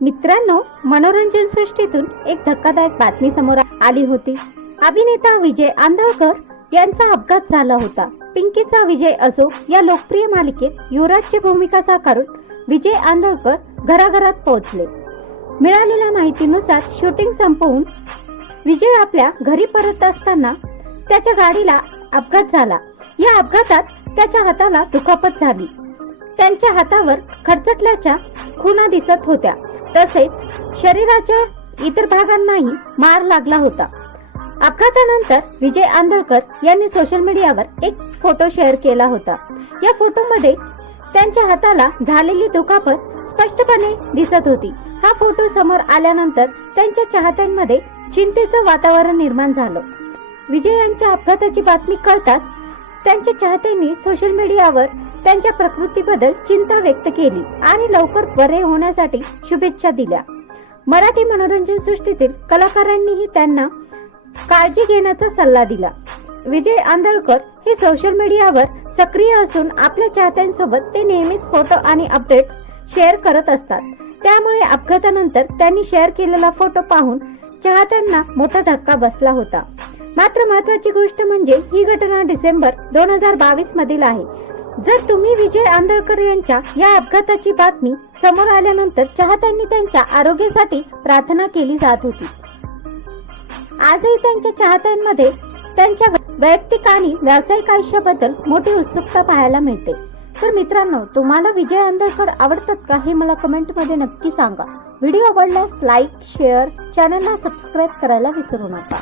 मित्रांनो, मनोरंजन सृष्टीतून एक धक्कादायक बातमी समोर आली होती। अभिनेता विजय आंधळकर यांचा अपघात झाला होता। पिंकीचा विजय असो या लोकप्रिय मालिकेत युवराजची भूमिका साकारून विजय आंधळकर घराघरात पोहोचले। मिळालेल्या माहितीनुसार शूटिंग संपवून विजय आपल्या घरी परत असताना त्याच्या गाडीला अपघात झाला। या अपघातात त्याच्या हाताला दुखापत झाली। त्यांच्या हातावर खरचटल्याच्या खुणा दिसत होत्या, तसेच शरीराच्या इतर भागांनाही मार लागला होता। अपघातानंतर विजय आंधळकर यांनी सोशल मीडियावर एक फोटो शेअर केला होता। या फोटोमध्ये त्यांच्या हाताला झालेली दुखापत स्पष्टपणे दिसत होती। हा फोटो समोर आल्यानंतर त्यांच्या चाहत्यांमध्ये चिंतेचं वातावरण निर्माण झालं। विजय यांच्या अपघाताची बातमी कळताच त्यांच्या चाहत्यांनी सोशल मीडियावर त्यांच्या प्रकृतीबद्दल चिंता व्यक्त केली आणि लवकर बरे होण्यासाठी शुभेच्छा दिल्या। मराठी मनोरंजन सृष्टीतील कलाकारांनीही त्यांना काळजी घेण्याचा सल्ला दिला। विजय आंधळकर हे सोशल मीडियावर सक्रिय असून आपल्या चाहत्यांसोबत ते नेहमीच फोटो आणि अपडेट्स शेअर करत असतात। त्यामुळे अपघातानंतर त्यांनी शेअर केलेला फोटो पाहून चाहत्यांना मोठा धक्का बसला होता। मात्र महत्त्वाची गोष्ट म्हणजे ही घटना डिसेंबर 2022 मधील आहे। जर तुम्ही विजय आंधळकर यांच्या या अपघाताची बातमी समोर आल्यानंतर चाहत्यांनी त्यांच्या आरोग्यासाठी प्रार्थना केली जात होती। आजही त्यांच्या चाहत्यांमध्ये त्यांच्या वैयक्तिक आणि व्यावसायिक आयुष्याबद्दल मोठी उत्सुकता पाहायला मिळते। तर मित्रांनो, तुम्हाला विजय आंधळकर आवडतात का हे मला कमेंटमध्ये नक्की सांगा। व्हिडिओ आवडल्यास लाईक, शेअर, चॅनलला सबस्क्राईब करायला विसरू नका।